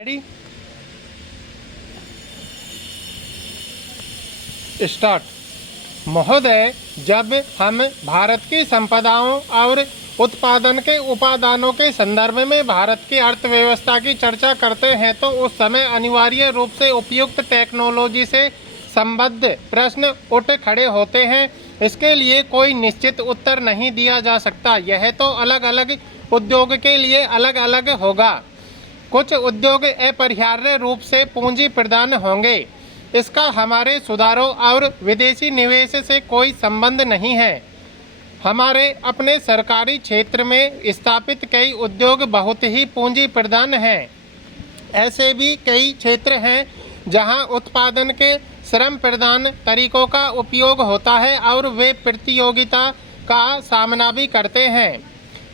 Ready start. महोदय, जब हम भारत की संपदाओं और उत्पादन के उपादानों के संदर्भ में भारत की अर्थव्यवस्था की चर्चा करते हैं तो उस समय अनिवार्य रूप से उपयुक्त टेक्नोलॉजी से संबद्ध प्रश्न उठ खड़े होते हैं। इसके लिए कोई निश्चित उत्तर नहीं दिया जा सकता। यह तो अलग अलग उद्योग के लिए अलग अलग होगा। कुछ उद्योग अपरिहार्य रूप से पूंजी प्रदान होंगे। इसका हमारे सुधारों और विदेशी निवेश से कोई संबंध नहीं है। हमारे अपने सरकारी क्षेत्र में स्थापित कई उद्योग बहुत ही पूंजी प्रदान हैं। ऐसे भी कई क्षेत्र हैं जहां उत्पादन के श्रम प्रदान तरीकों का उपयोग होता है और वे प्रतियोगिता का सामना भी करते हैं।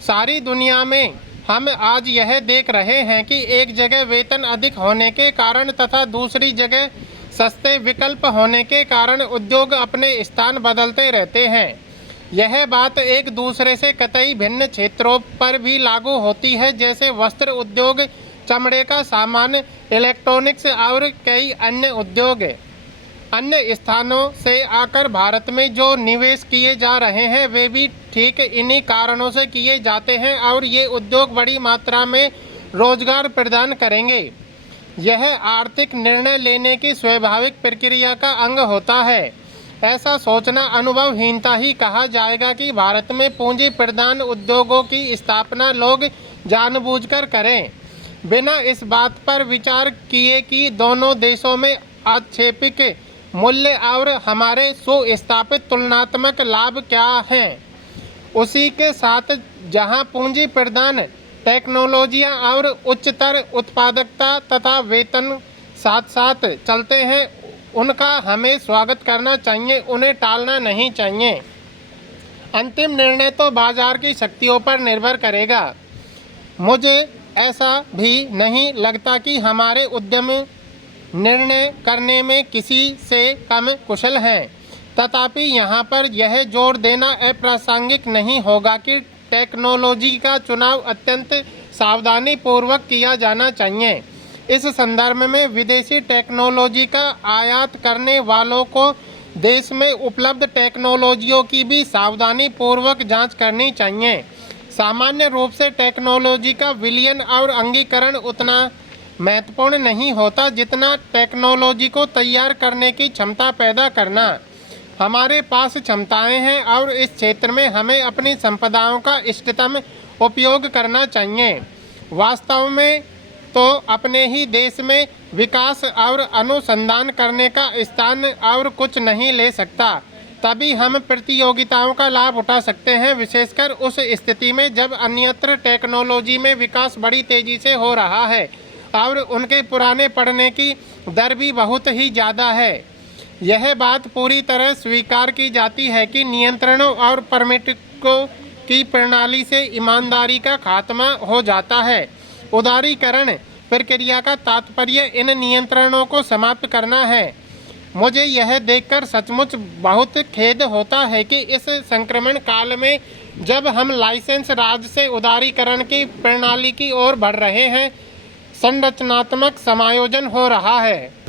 सारी दुनिया में हम आज यह देख रहे हैं कि एक जगह वेतन अधिक होने के कारण तथा दूसरी जगह सस्ते विकल्प होने के कारण उद्योग अपने स्थान बदलते रहते हैं। यह बात एक दूसरे से कतई भिन्न क्षेत्रों पर भी लागू होती है, जैसे वस्त्र उद्योग, चमड़े का सामान, इलेक्ट्रॉनिक्स और कई अन्य उद्योग। अन्य स्थानों से आकर भारत में जो निवेश किए जा रहे हैं वे भी ठीक इन्हीं कारणों से किए जाते हैं और ये उद्योग बड़ी मात्रा में रोजगार प्रदान करेंगे। यह आर्थिक निर्णय लेने की स्वाभाविक प्रक्रिया का अंग होता है। ऐसा सोचना अनुभवहीनता ही कहा जाएगा कि भारत में पूंजी प्रदान उद्योगों की स्थापना लोग जानबूझकर करें, बिना इस बात पर विचार किए कि दोनों देशों में आक्षेपिक मूल्य और हमारे सुस्थापित तुलनात्मक लाभ क्या हैं। उसी के साथ जहां पूंजी प्रदान टेक्नोलॉजियां और उच्चतर उत्पादकता तथा वेतन साथ साथ चलते हैं, उनका हमें स्वागत करना चाहिए, उन्हें टालना नहीं चाहिए। अंतिम निर्णय तो बाजार की शक्तियों पर निर्भर करेगा। मुझे ऐसा भी नहीं लगता कि हमारे उद्यम निर्णय करने में किसी से कम कुशल हैं। तथापि यहाँ पर यह जोर देना अप्रासंगिक नहीं होगा कि टेक्नोलॉजी का चुनाव अत्यंत सावधानी पूर्वक किया जाना चाहिए। इस संदर्भ में विदेशी टेक्नोलॉजी का आयात करने वालों को देश में उपलब्ध टेक्नोलॉजियों की भी सावधानी पूर्वक जांच करनी चाहिए। सामान्य रूप से टेक्नोलॉजी का विलयन और अंगीकरण उतना महत्वपूर्ण नहीं होता जितना टेक्नोलॉजी को तैयार करने की क्षमता पैदा करना। हमारे पास क्षमताएं हैं और इस क्षेत्र में हमें अपनी संपदाओं का इष्टतम उपयोग करना चाहिए। वास्तव में तो अपने ही देश में विकास और अनुसंधान करने का स्थान और कुछ नहीं ले सकता। तभी हम प्रतियोगिताओं का लाभ उठा सकते हैं, विशेषकर उस स्थिति में जब अन्यत्र टेक्नोलॉजी में विकास बड़ी तेजी से हो रहा है और उनके पुराने पड़ने की दर भी बहुत ही ज़्यादा है। यह बात पूरी तरह स्वीकार की जाती है कि नियंत्रणों और परमिटों की प्रणाली से ईमानदारी का खात्मा हो जाता है। उदारीकरण प्रक्रिया का तात्पर्य इन नियंत्रणों को समाप्त करना है। मुझे यह देखकर सचमुच बहुत खेद होता है कि इस संक्रमण काल में जब हम लाइसेंस राज से उदारीकरण की प्रणाली की ओर बढ़ रहे हैं, संरचनात्मक समायोजन हो रहा है।